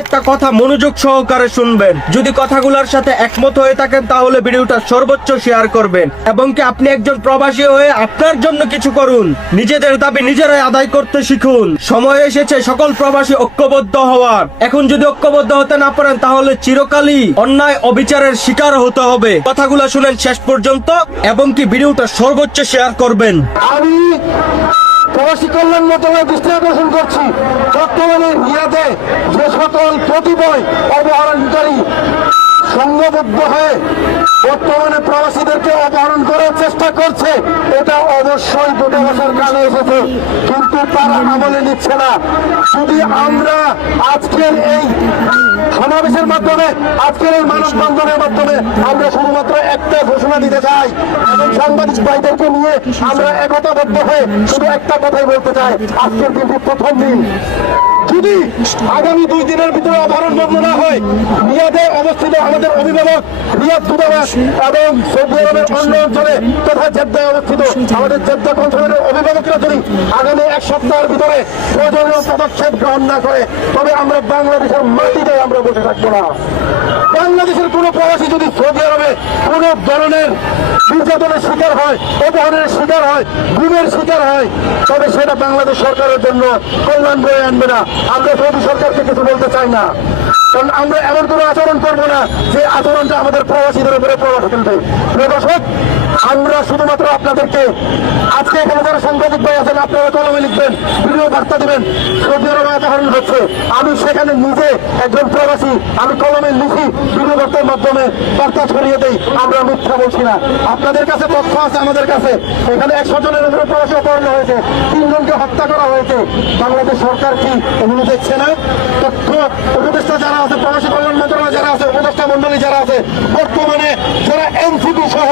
প্রত্যেকটা কথা মনোযোগ সহকারে শুনবেন। যদি কথাগুলোর সাথে একমত হয়ে থাকেন তাহলে ভিডিওটা সর্বোচ্চ শেয়ার করবেন, এবং কি আপনি একজন প্রবাসী হয়ে আপনার জন্য কিছু করুন। নিজেদের দাবি নিজেরাই আদায় করতে শিখুন। সময় এসেছে সকল প্রবাসী ঐক্যবদ্ধ হওয়ার। এখন যদি ঐক্যবদ্ধ হতে না পারেন তাহলে চিরকালই অন্যায় অবিচারের শিকার হতে হবে। কথাগুলো শুনেন শেষ পর্যন্ত, এবং কি ভিডিওটা সর্বোচ্চ শেয়ার করবেন। আমি প্রবাসী কল্যাণ মন্ত্রণালয়ের দৃষ্টি আকর্ষণ করছি, বর্তমানে রিয়াদে যে সকল কতিপয় অপহরণকারী সংঘবদ্ধ হয়ে বর্তমানে প্রবাসীদেরকে অপহরণ করার চেষ্টা করছে, এটা অবশ্যই দূতাবাসের কানে এসেছে, কিন্তু তারা আমলে নিচ্ছে না। যদি আমরা আজকের এই সমাবেশের মাধ্যমে, আজকের এই মানববন্ধনের মাধ্যমে আমরা শুধুমাত্র একটা ঘোষণা দিতে চাই, এবং সাংবাদিক ভাইদেরকে নিয়ে আমরা একতাবদ্ধ হয়ে শুধু একটা কথাই বলতে চাই, আজকের দিনটি প্রথম দিন। যদি আগামী 2 দিনের ভিতরে অপহরণ বন্ধ না হয়, রিয়াদে অবস্থিত আমাদের অভিভাবক রিয়াদ দূতাবাস এবং সৌদি আরবের অন্য অঞ্চলে তথা জেদ্দায় অবস্থিত আমাদের জেদ্দা কনসুলেটের অভিভাবকরা যদি আগামী 1 সপ্তাহের ভিতরে প্রয়োজনীয় পদক্ষেপ গ্রহণ না করে, তবে আমরা বাংলাদেশের মাটিতে আমরা বসে থাকবো না। বাংলাদেশের কোন প্রবাসী যদি সৌদি আরবে কোন ধরনের নির্যাতনের শিকার হয়, অপহরণের শিকার হয়, গুমের শিকার হয়, তবে সেটা বাংলাদেশ সরকারের জন্য কল্যাণ বয়ে আনবে না। আমরা সৌদি সরকারকে কিছু বলতে চাই না, কারণ আমরা এমন কোনো আচরণ করবো না যে আচরণটা আমাদের প্রবাসীদের উপরে প্রভাব ফেলবে। দর্শক, আমরা শুধুমাত্র আপনাদেরকে আজকে এখানে যারা সাংবাদিক ভাই আছেন, আপনারা কলমে লিখবেন, ভিডিও বার্তা দেবেন, সৌদি আরবে অপহরণ হচ্ছে, আমি সেখানে নিজে একজন প্রবাসী, আমি কলমে লিখি, ভিডিও বার্তার মাধ্যমে বার্তা ছড়িয়ে দেই। আমরা মিথ্যা বলছি না, আপনাদের কাছে তথ্য আছে, আমাদের কাছে এখানে 100 জনের উপরে প্রবাসী অপহরণ হয়েছে, 3 জনকে হত্যা করা হয়েছে। বাংলাদেশ সরকার কি এগুলো দেখছে না? তথ্য উপদেষ্টা যারা আছে, প্রবাসী কল্যাণ মন্ত্রণালয় যারা আছে, উপদেষ্টা মন্ডলী যারা আছে, বর্তমানে যারা এনসিপি সহ